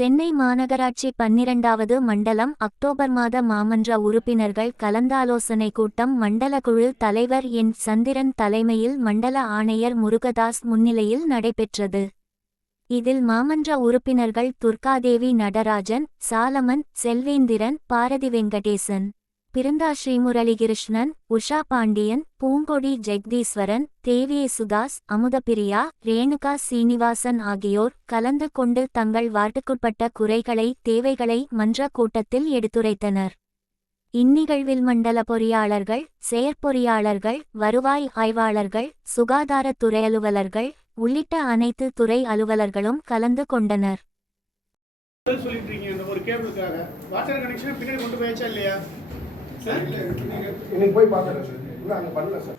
சென்னை மாநகராட்சி 12வது மண்டலம் அக்டோபர் மாத மாமன்ற உறுப்பினர்கள் கலந்தாலோசனை கூட்டம் மண்டல குழு தலைவர் என் சந்திரன் தலைமையில் மண்டல ஆணையர் முருகதாஸ் முன்னிலையில் நடைபெற்றது. இதில் மாமன்ற உறுப்பினர்கள் துர்காதேவி நடராஜன், சாலமன், செல்வேந்திரன், பாரதி வெங்கடேசன், பிருந்தா ஸ்ரீமுரளிகிருஷ்ணன், உஷா பாண்டியன், பூங்கொடி ஜெகதீஸ்வரன், தேவியேசுதாஸ், அமுதபிரியா, ரேணுகா சீனிவாசன் ஆகியோர் கலந்து கொண்டு தங்கள் வார்டுக்குட்பட்ட குறைகளை தேவைகளை மன்ற கூட்டத்தில் எடுத்துரைத்தனர். இந்நிகழ்வில் மண்டல பொறியாளர்கள், செயற்பொறியாளர்கள், வருவாய் ஆய்வாளர்கள், சுகாதாரத்துறை அலுவலர்கள் உள்ளிட்ட அனைத்து துறை அலுவலர்களும் கலந்து கொண்டனர். இன்னைக்கு போய் பார்த்தேன் சார். இல்லை அங்கே பண்ணல சார்.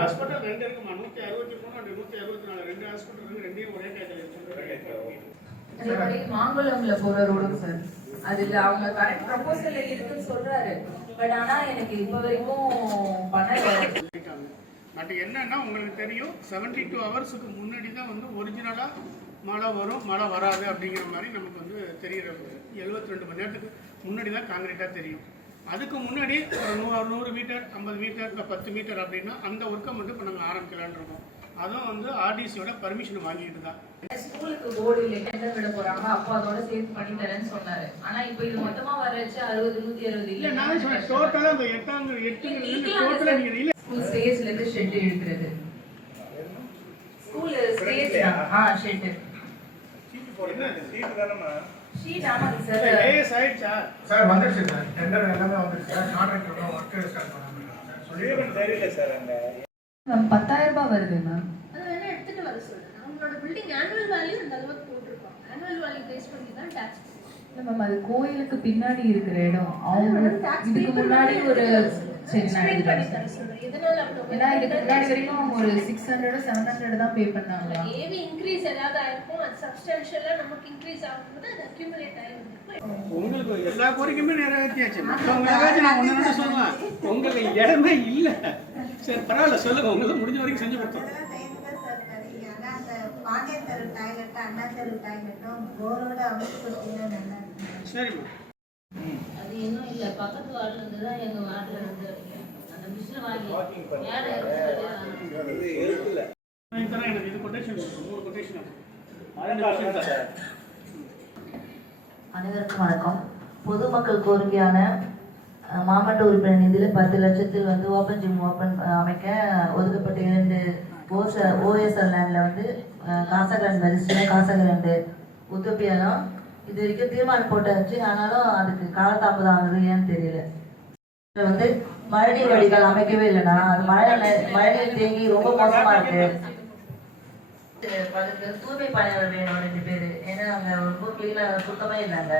ஹாஸ்பிட்டல் ரெண்டு இருக்குமா, 163 164 ரெண்டு ஹாஸ்பிட்டல் இருக்கு. ரெண்டையும் ஒரே அதே மாங்குளம்ல போற ரோடு சார். அதுல அவங்க கரெக்ட் ப்ரொபோசல்ல இருக்குன்னு சொல்றாரு. பட் ஆனா எனக்கு இப்ப வரைக்கும் பண்ணல. பட் என்னன்னா உங்களுக்கு தெரியும் 72 ஹவர்ஸ்க்கு முன்னாடி தான் வந்து ஒரிஜினலா மழை வரும் மழை வராது அப்படிங்கிற மாதிரி நமக்கு வந்து தெரிகிறது. 72 மணி நேரத்துக்கு முன்னாடி தான் காங்கிரீட்டா தெரியும். அதுக்கு முன்னாடி ஒரு 100 மீட்டர் 50 மீட்டர் 10 மீட்டர் அப்படின்னா அந்த ஒர்க்கை மட்டும் இப்போ நாங்கள் ஆரம்பிக்கலான்னு இருக்கோம். அதுவும் வந்து ஆர்டிசியோட பர்மிஷன் வாங்கிட்டு தான். ஸ்கூலுக்கு போர்டு இல்லை டெண்டர் விட போறாங்க, அப்பா அதோட சேர்த்து பண்ணி தரேன்னு சொன்னாரு. ஆனா இப்போ இது மொத்தமா வரச்சு 60 160 இல்ல. நான் சொல்றேன் டோட்டலா அந்த 8 டோட்டலா நீங்க இல்ல ஸ்கூல் ஸ்பேஸ்ல இருந்து ஷெட் எடுக்கிறது. ஸ்கூல் ஸ்பேஸ் ஷெட் சீட் போடுங்க. சீட் தானமா ஷீட். ஆமாங்க சார். ஏஎஸ் ஆயிடுச்சா சார்? வந்துருச்சு சார். டெண்டர் எல்லாமே வந்துருச்சு சார். கான்ட்ராக்டரோட ஒர்க் ஸ்டார்ட் பண்ணாங்க. சொல்லிடுறேன் தெரியல சார். அங்க 10,000 ரூபாய் வருது மேம். அது வேணா எடுத்துட்டு வர சொல்றேன். அவங்களோட பில்டிங் ஆனுவல் வேல்யூ அந்த அளவுக்கு போட்டுருப்பாங்க. ஆனுவல் வேல்யூ பேஸ் பண்ணி தான் டாக்ஸ். இல்ல மேம், அது கோயிலுக்கு பின்னாடி இருக்கிற இடம். அவங்க இதுக்கு முன்னாடி ஒரு எக்ஸ்பிளைன் பண்ணி தர சொல்றேன். எதனால அப்படி? ஏன்னா இதுக்கு முன்னாடி வரைக்கும் ஒரு 600 700 தான் பே பண்ணாங்க. ஏவி இன்க்ரீஸ் ஏதாவது ஆயிருக்கும். அது சப்ஸ்டான்ஷியலா நமக்கு இன்க்ரீஸ் ஆகும்போது அது அக்யூமுலேட் ஆயிருக்கும். உங்களுக்கு எல்லா கோரிக்கையுமே நிறைவேற்றியாச்சு. மற்றவங்க நான் ஒன்று சொல்லலாம், உங்களுக்கு இடமே இல்லை. சரி பரவாயில்ல, சொல்லுங்க. உங்களுக்கு முடிஞ்ச வரைக்கும் செஞ்சு கொடுத்தோம். சரிம்மா. அது இன்னும் இல்ல, பக்கத்து வார்டுல இருந்து தான் எங்க வார்டுல இருந்து அந்த மிஷின் வாங்கி எனக்கு இது கொட்டேஷன் 3 கொட்டேஷன். அனைவருக்கும் வணக்கம். பொதுமக்கள் கோரிக்கையான மாவட்ட உறுப்பினர் நிதியில் 10 லட்சத்தில் வந்து ஓப்பன் ஜிம் அமைக்க ஒதுக்கப்பட்ட 2 ஓஎஸ்எல் லேண்டில் வந்து காசகிராண்ட் மெரிஸ்டில் காசகிராண்டு உத்தப்பியெல்லாம் இது வரைக்கும் தீர்மானம் போட்டாச்சு. ஆனாலும் அதுக்கு காலதாமதம் ஆகுது, ஏன்னு தெரியல. வந்து மழைநீர் வடிகால் அமைக்கவே இல்லைன்னா அது மழைநீர் தேங்கி ரொம்ப மோசமா இருக்கு. அதுக்கு தூய்மை பணியாளர் வேணும் 2 பேர். ஏன்னா அங்கே ரொம்ப கிளீனாக சுத்தமே இல்லைங்க.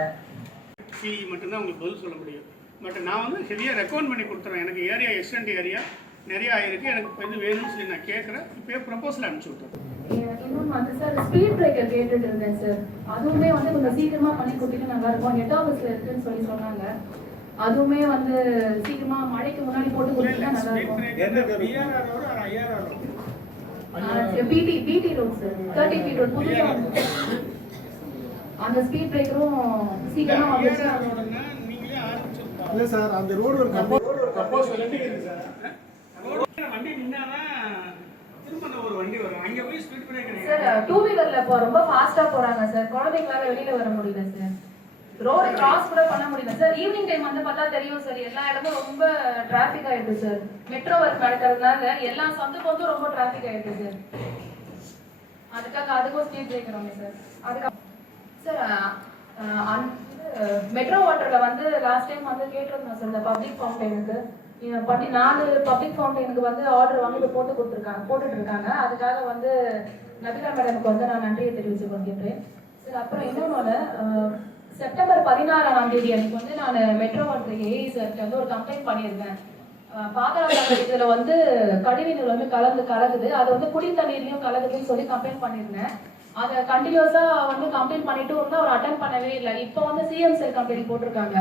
மட்டும்தான் உங்களுக்கு பதில் சொல்ல முடியும். பட் நான் வந்து ஹெவியாக ரெக்கமெண்ட் பண்ணி கொடுத்துறேன். எனக்கு ஏரியா எக்ஸ்டெண்ட் ஏரியா நிறையா ஆயிருக்கு. எனக்கு இப்போ இது வேணும்னு சொல்லி நான் கேட்குறேன். இப்போயே ப்ரப்போசல் அனுப்பிச்சி விட்டுறேன். இன்னும் வந்து சார் ஸ்பீட் பிரேக்கர் கேட்டுட்டு இருந்தேன் சார். அதுவுமே வந்து கொஞ்சம் சீக்கிரமாக பண்ணி கொடுத்தீங்கன்னா நல்லா இருக்கும். ஹெட் ஆஃபீஸில் இருக்குன்னு சொல்லி சொன்னாங்க. அதுவுமே வந்து சீக்கிரமா மழைக்கு முன்னாடி போட்டு கொடுத்தீங்கன்னா நல்லா இருக்கும். பிடி ரோட் சார், 30 ஃபீட் ரோட் புதுசா அந்த ஸ்பீட் பிரேக்கரும் சீக்கிரமா வந்துச்சு. இல்லை சார், அந்த ரோடு ஒரு ப்ரப்போசல் இருக்கு சார். வண்டி நின்னாதான் திரும்ப ஒரு வண்டி வரும். அங்கே போய் ஸ்பீட் பிரேக்கர் சார் 2 வீலர்ல இப்போ ரொம்ப ஃபாஸ்டா போறாங்க சார். குழந்தைங்களால வெளியில வர முடியல சார். ரோடு கிராஸ் கூட பண்ண முடியல சார். ஈவினிங் டைம் வந்து பார்த்தா தெரியும் சார், எல்லா இடமும் ரொம்ப டிராஃபிக் ஆயிடுது சார். மெட்ரோ ஒர்க் நடக்கிறதுனால எல்லா சந்துக்கும் ரொம்ப டிராஃபிக் ஆயிடுது சார். அதுக்கும் ஸ்பீட் பிரேக்கர் வாங்க சார். அதுக்கு சார் மெட்ரோ வாட்டர்ல வந்து லாஸ்ட் டைம் வந்து கேட்டிருந்தோம் சார். இந்த பப்ளிக் ஃபவுண்டைனுக்கு 4 பப்ளிக் ஃபவுண்டைனுக்கு வந்து ஆர்டர் வாங்கி போட்டுட்டு இருக்காங்க. அதுக்காக வந்து நபிகா மேடமுக்கு வந்து நான் நன்றியை தெரிவிச்சு கொள்கிறேன் சார். அப்புறம் இன்னொன்னு, செப்டம்பர் 16ஆம் தேதி அன்னைக்கு வந்து நான் மெட்ரோ வாட்டர் ஏஇ சார்கிட்ட வந்து ஒரு கம்ப்ளைண்ட் பண்ணியிருக்கேன். பாதாள இதுல வந்து கழிவுநீர் வந்து கலகுது. அது வந்து குடி தண்ணீர்லயும் கலகுதுன்னு சொல்லி கம்ப்ளைண்ட் பண்ணியிருந்தேன். அதை கண்டினியூஸா வந்து கம்ப்ளைண்ட் பண்ணிட்டு வந்து அவர் அட்டன் பண்ணவே இல்லை. இப்போ வந்து சிஎம் செல் கம்ப்ளைண்ட் போட்டிருக்காங்க.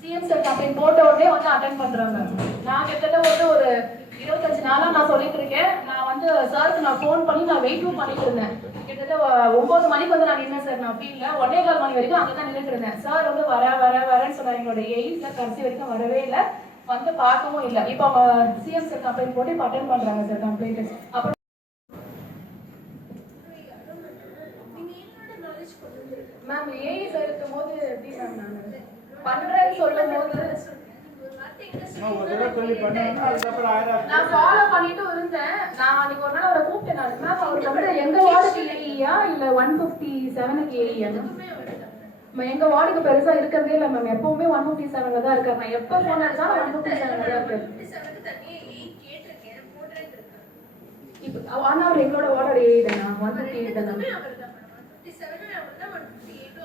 சிஎம் செல் கம்ப்ளைண்ட் போட்ட உடனே வந்து அட்டன் பண்றாங்க. நான் கிட்டத்தட்ட வந்து ஒரு 25 நாளா நான் சொல்லிட்டு இருக்கேன். நான் வந்து சாருக்கு நான் ஃபோன் பண்ணி நான் வெயிட்டும் பண்ணிட்டு இருந்தேன். கிட்டத்தட்ட 9 மணிக்கு வந்து நான் நின்னேன் சார். நான் ஃபீல்ட்ல 1:15 மணி வரைக்கும் அங்கதான் நின்றுட்டு இருந்தேன். சார் வந்து வரேன்னு சொன்னார். எங்களோட எய்ட்ல கடைசி வரைக்கும் வரவே இல்லை, வந்து பார்க்கவும் இல்லை. இப்போ அவங்க சிஎம் சார் கம்ப்ளைண்ட் போட்டு இப்போ அட்டென்ட் பண்றாங்க சார் கம்ப்ளைண்ட். அப்புறம் மேம் ஏஐ சார் இருக்கும் போது எப்படி மேம் நான் பண்றேன்னு சொல்லும் போது ஒரு தடவை சொல்லி பண்ணீங்கன்னா அதுக்கப்புறம் 1000 நான் ஃபாலோ பண்ணிட்டு இருந்தேன். நான் அன்னைக்கு ஒரு நாள் அவரை கூப்பிட்டேன். நான் மேம் அவருக்கு வந்து எங்க வார்டுக்கு ஏஇயா இல்ல 157க்கு ஏஇயா? எங்க வார்டுக்கு பெருசா இருக்கிறதே இல்லை மேம். எப்பவுமே 157ல தான் இருக்காரு. நான் எப்ப போன் அடிச்சாலும் 157ல தான் இருக்காரு. இப்போ ஆனா அவர் எங்களோட வார்டோட ஏஇ தானா? 158 தானா?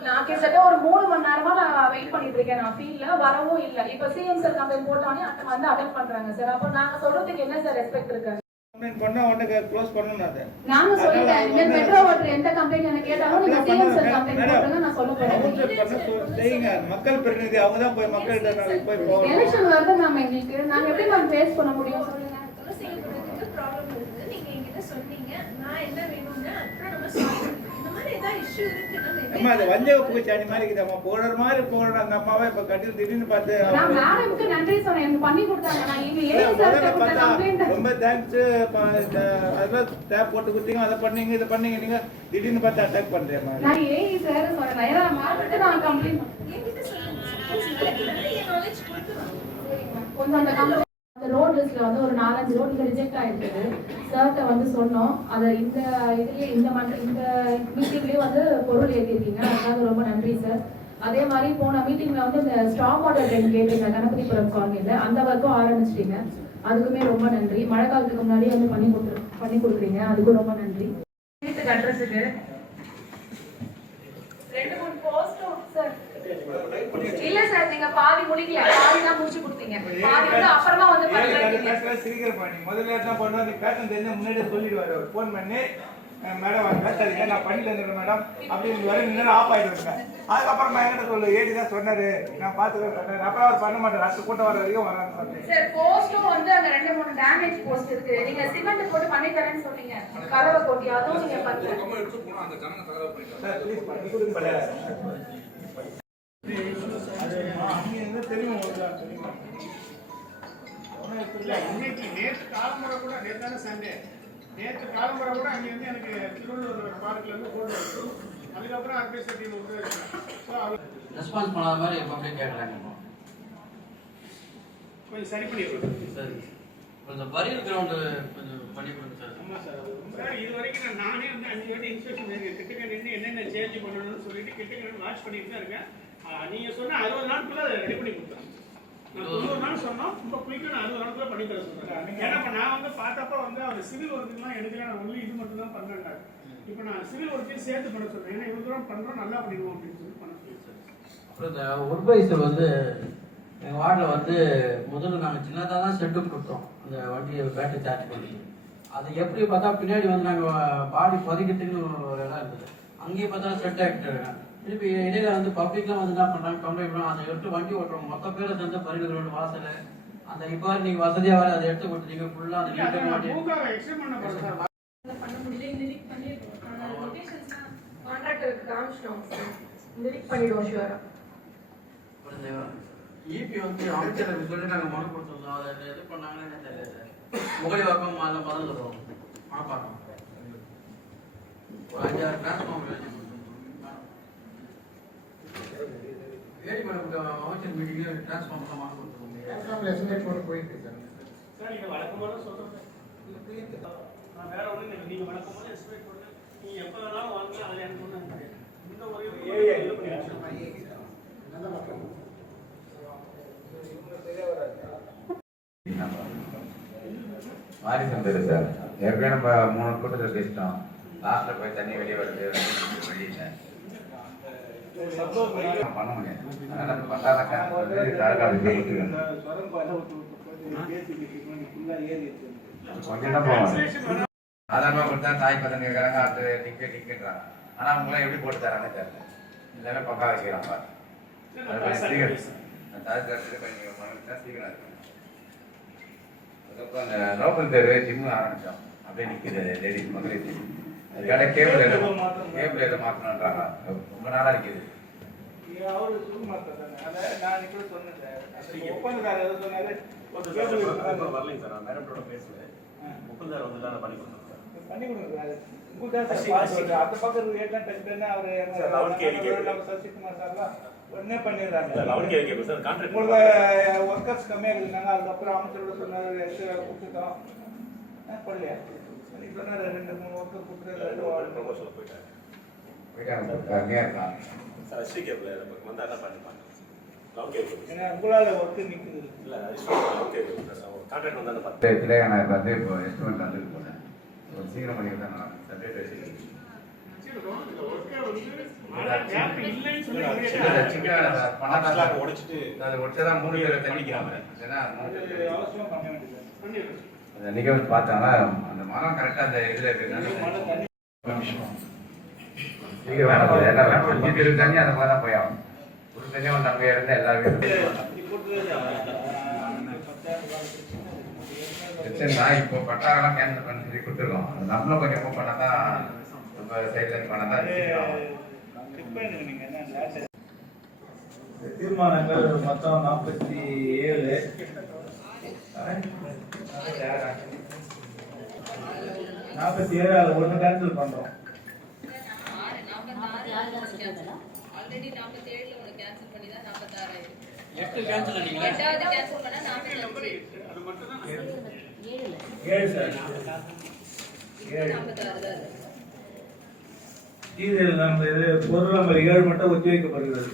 நான் கிட்டத்தட்ட ஒரு 3 மணி நேரமா நான் வெயிட் பண்ணிட்டு இருக்கேன். நான் ஃபீல்ட்ல வரவும் இல்லை. இப்ப சிஎம் சார் கம்ப்ளைண்ட் போட்டானே வந்து அட்டென்ட் பண்றாங்க சார். அப்போ நாங்க சொல்றதுக்கு என்ன சார் ரெஸ்பெக்ட் இருக்கு? கம்ப்ளைண்ட் பண்ணா உடனே க்ளோஸ் பண்ணனும். அது நாங்க சொல்லிட்டேன். இந்த மெட்ரோ வாட்டர் எந்த கம்ப்ளைண்ட் என்ன கேட்டாலும் நீங்க சிஎம் சார் கம்ப்ளைண்ட் போடுங்க, நான் சொல்ல போறேன். செய்யுங்க. மக்கள் பிரதிநிதி அவங்க தான் போய் மக்கள்கிட்ட நாளைக்கு போய் போகணும். எலெக்ஷன் வருது மேம். எங்களுக்கு நாங்க எப்படி மேம் ஃபேஸ் பண்ண முடியும் சொல்லுங்க? ப்ராப்ளம் இருக்கு, நீங்க என்கிட்ட சொன்னீங்க, நான் என்ன வேணும்னு அப்புறம் நம்ம சொல்றோம். இந்த மாதிரி ஏதாவது இஷ்யூ இருக்கு அம்மா அது வஞ்சக பூச்சாண்டி மாதிரி இருக்குதம்மா. போடுற மாதிரி போடுற அந்த அம்மாவை இப்ப கட்டி திடீர்னு பார்த்து நான் மேடம்க்கு நன்றி சொன்னேன். எனக்கு பண்ணி கொடுத்தாங்க. நான் இங்க ஏஐ சார் கிட்ட கொடுத்த கம்ப்ளைண்ட் ரொம்ப தேங்க்ஸ். அதெல்லாம் டேப் போட்டு கொடுத்தீங்க, அதை பண்ணீங்க, இதை பண்ணீங்க. நீங்க திடீர்னு பார்த்து அட்டாக் பண்றேன். நான் ஏஐ சார் சொன்னேன். ஏன்னா மேடம்க்கு நான் கம்ப்ளைண்ட் என்கிட்ட சொல்லுங்க. நிறைய நாலேஜ் கொடுத்துருவாங்க. கொஞ்சம் அந்த கம்ப்ளைண்ட் அந்த ரோட் லிஸ்ட்ல வந்து ஒரு 4-5 ரோட்ல ரிஜெக்ட் ஆயிருக்கு. சார்ட்ட வந்து சொன்னோம். அதை இந்த இதுலயே இந்த மீட்டிங்லயே வந்து பொருள் ஏற்றிருக்கீங்க. அதுக்காக ரொம்ப நன்றி சார். அதே மாதிரி போன மீட்டிங்ல வந்து இந்த ஸ்டாக் வாட்டர் ட்ரெயின் கேட்டிருந்தேன் கணபதிபுரம் காலனியில. அந்த ஒர்க்கும் ஆரம்பிச்சிட்டீங்க. அதுக்குமே ரொம்ப நன்றி. மழை காலத்துக்கு முன்னாடியே வந்து பண்ணி கொடுக்குறீங்க. அதுக்கும் ரொம்ப நன்றி. வீட்டுக்கு அட்ரஸுக்கு 2-3 போஸ்டும் சார். இல்ல சார், நீங்க பாதி முடிக்கல, பாதி தான் முடிச்சு கொடுத்தீங்க. பாதி வந்து அப்புறமா வந்து பண்றீங்க. சிரிக்கிற பாணி முதல்ல என்ன பண்ணுவா, நீ பேட்டர்ன் தெரிஞ்சா முன்னாடியே சொல்லிடுவாரு. ஃபோன் பண்ணி மேடம் வாங்க சரிங்க நான் பண்ணி தந்துடுறேன் மேடம் அப்படின்னு வர நின்று ஆஃப் ஆகிடுவாங்க. அதுக்கப்புறம் நான் என்கிட்ட சொல்லு ஏடி தான் சொன்னாரு, நான் பார்த்துக்கிறேன். அப்புறம் அவர் பண்ண மாட்டார். அடுத்த கூட்டம் வர வரைக்கும் வரான்னு சொன்னேன். சார் போஸ்டும் வந்து அந்த 2-3 டேமேஜ் போஸ்ட் இருக்கு. நீங்க சிமெண்ட் போட்டு பண்ணி தரேன்னு சொன்னீங்க. கலவை போட்டி அதுவும் நீங்க பண்ணல சார். ப்ளீஸ் பண்ணி கொடுங்க. தெரியும் இன்னைக்கு நேற்று காலம்பரை கூட நேற்றான சண்டே நேற்று காலம்பரை கூட அங்கே வந்து எனக்கு திருவள்ளூர் பார்க்கில் இருந்து போட்டு வரும். அதுக்கப்புறம் ஆர்கெஸ்ட்ரா டீம் வந்து ரெஸ்பான்ஸ் பண்ணாத மாதிரி பப்ளிக் கேட்குறாங்க. கொஞ்சம் சரி பண்ணிடுவோம். சரி கொஞ்சம் பரியல் கிரவுண்டு கொஞ்சம் பண்ணி கொடுங்க சார். ஆமாம் சார். சார் இது வரைக்கும் நானே வந்து 5 வாட்டி இன்ஸ்பெக்ஷன் கிட்டக்க நின்று என்னென்ன சேஞ்ச் பண்ணணும்னு சொல்லிட்டு கிட்டக்க வாட்ச் பண்ணிட்டு தான் இருக்கேன். நீங்கள் சொன்ன 60 நாட்குள்ள அதை ரெடி பண்ணி கொடுத்தேன். நான் 90 நாள் சொன்னோம். இப்போ குயிக்காக நான் 60 நாட்குள்ள பண்ணி தர சொல்கிறேன். ஏன்னா இப்போ நான் வந்து பார்த்தப்ப வந்து அவர் சிவில் ஒர்க்குலாம் எடுக்கிறேன். நான் ஒன்லி இது மட்டும் தான் பண்ணேன். இப்போ நான் சிவில் ஒர்க்கையும் சேர்த்து பண்ண சொல்கிறேன். ஏன்னா இவ்வளோ தூரம் பண்ணுறோம், நல்லா பண்ணிடுவோம் அப்படின்னு சொல்லி பண்ண சொல்லியிருக்கேன். அப்புறம் இந்த உட்பைசர் வந்து எங்கள் வார்டில் வந்து முதல்ல நாங்கள் சின்னதாக தான் செட்டு கொடுத்தோம். அந்த வண்டியை பேட்டரி சார்ஜ் பண்ணி அது எப்படி பார்த்தா பின்னாடி வந்து நாங்கள் பாடி பதிக்கிறதுக்குன்னு ஒரு இடம் இருந்தது. அங்கேயும் பார்த்தா செட் ஆகிட்டு திருப்பி இடையில வந்து பப்ளிக்லாம் வந்து என்ன பண்ணுறாங்க கம்ப்ளைண்ட் பண்ணாங்க. அதை எடுத்து வண்டி ஓட்டுறோம். மொத்த பேரை சேர்ந்து பரிந்துரை ரோடு வாசல் அந்த இப்போ நீங்கள் வசதியாக வர அதை எடுத்து கொடுத்துட்டீங்க ஃபுல்லாக அந்த வீட்டை மாட்டி பண்ண முடியல. லிரிக் பண்ணிடுவோம். கான்ட்ராக்டருக்கு காமிச்சிட்டோம். லிரிக் பண்ணிடுவோம் ஷுவரா. இபி வந்து அமைச்சர் சொல்லி நாங்கள் மனு கொடுத்துருந்தோம். அதை இது பண்ணாங்கன்னு தெரியல. முகலிவாக்கம் அதில் மதம் சொல்லுவோம். மனப்பாக்கம் ஒரு 5-6 டிரான்ஸ்ஃபார்மர் ஏடி மேடம் அமைச்சர் மீட்டிங்ல டிரான்ஸ்ஃபார்மர் மனு கொடுத்துருவோம். போயிட்டு சார். சார் நீங்கள் வழக்கமான சொல்கிறேன். நான் வேற ஒன்றும் இல்லை. நீங்கள் வழக்கமான எஸ்டிமேட் கொடுங்க. நீங்கள் எப்போ வேணாலும் வாங்கலாம். அதில் எனக்கு ஒன்றும் கிடையாது. இந்த ஒரு இது பண்ணி மாறி சந்தது சார். ஏற்கனவே நம்ம 3 கூட்டத்தில் பேசிட்டோம். லாஸ்ட்ல போய் தண்ணி வெளியே வருது வெளியில பண்ண முடியாது. அதனால அந்த பட்டாளக்க கொஞ்சம் தான் போவாங்க. சாதாரணமாக கொடுத்தா தாய் பதங்க இருக்காங்க. அடுத்து டிக்கெட்றாங்க. ஆனால் அவங்களாம் எப்படி போட்டு தராங்கன்னு தெரியல. எல்லாமே பக்கா வச்சுக்கிறாங்க. அது கொஞ்சம் சீக்கிரம் தாஜ்கார்டு கொஞ்சம் மனசுனா சீக்கிரம் இருக்கும். அதுக்கப்புறம் அந்த லோக்கல் தெரு ஜிம்மு ஆரம்பித்தோம். அப்படியே நிற்கிது லேடிஸ் மகளிர் ஜிம். அதுக்காக கேபிள் எதை மாற்றணுன்றாங்க. ரொம்ப நாளாக இருக்குது. அவரு சொல்ல மாட்டாங்க. அதை நான் இப்போ சொன்னேன் சார். ஒப்பந்தக்காரர் எது சொன்னாரு? வரலைங்க சார். நான் மேடத்தோட பேசுவேன். ஒப்பந்தக்காரர் வந்து தான் பண்ணி கொடுத்தேன் சார். பண்ணி கொடுங்க சார். அந்த பக்கம் ஏற்கனவே டச் பண்ண அவர் நம்ம சசிகுமார் சார்லாம் உடனே பண்ணிடுறாங்க. உங்களுக்கு ஒர்க்கர்ஸ் கம்மியாக இருந்தாங்க. அதுக்கப்புறம் அமைச்சரோட சொன்னார் எட்டு வேலை கொடுத்துட்டோம். பண்ணலையா? இன்னைக்கு சொன்னார் 2-3 ஒர்க்கர் கொடுத்துட்டு ப்ரொமோஷனில் போயிட்டாங்க. கம்மியாக இருக்காங்க. சார் எஸ்டி கேபிள் வந்தால் என்ன பண்ணிப்பாங்க? லவ் கேபிள் ஏன்னா உங்களால் ஒர்க்கு நிற்குது. இல்லை லவ் கேபிள் கான்ட்ராக்ட் வந்தால் பார்த்து இதில் நான் இப்போ வந்து இப்போ எஸ்டிமேட் வந்துட்டு போனேன். ஒரு சீக்கிரம் பண்ணி தான் நான் சப்ஜெக்ட் வச்சுருக்கேன். உடைச்சிட்டு அது உடச்சதான் 3 பேர் தண்ணிக்கிறாங்க. அவசியம் பண்ண வேண்டியது. அன்றைக்கி வந்து பார்த்தாங்கன்னா அந்த மரம் கரெக்டாக அந்த இதில் இருக்கிறதுனால சீக்கிரம் வேலை போகுது. எல்லாம் 5 பேர் தண்ணி அந்த மாதிரி தான் போய் ஆகும். ஒரு தண்ணியாக வந்து அங்கே இருந்தால் எல்லாருமே பிரச்சனை. இப்போ பட்டாரெல்லாம் கேன்சல் பண்ணி சொல்லி கொடுத்துருக்கோம். நம்மளும் கொஞ்சம் மூவ் பண்ணால் தான் நம்ம சைடில் பண்ணால் தான் தீர்மானங்கள் மொத்தம் 47. 47 அதில் 1 கேன்சல் பண்ணுறோம். ஆல்ரெடி 47ல ஒன்று கேன்சல் பண்ணி தான் 46 8 கேன்சல் பண்ணீங்களா? 8வது கேன்சல் பண்ணா 47 அது மட்டும் தான் 7 சார். 46 தான். இதில் நம்ம இது பொருள் நம்பர் 7 மட்டும் ஒத்திவைக்கப்படுகிறது.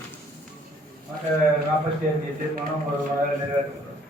மற்ற 45 தீர்மானம் ஒரு நிறைவேற்றப்படும்.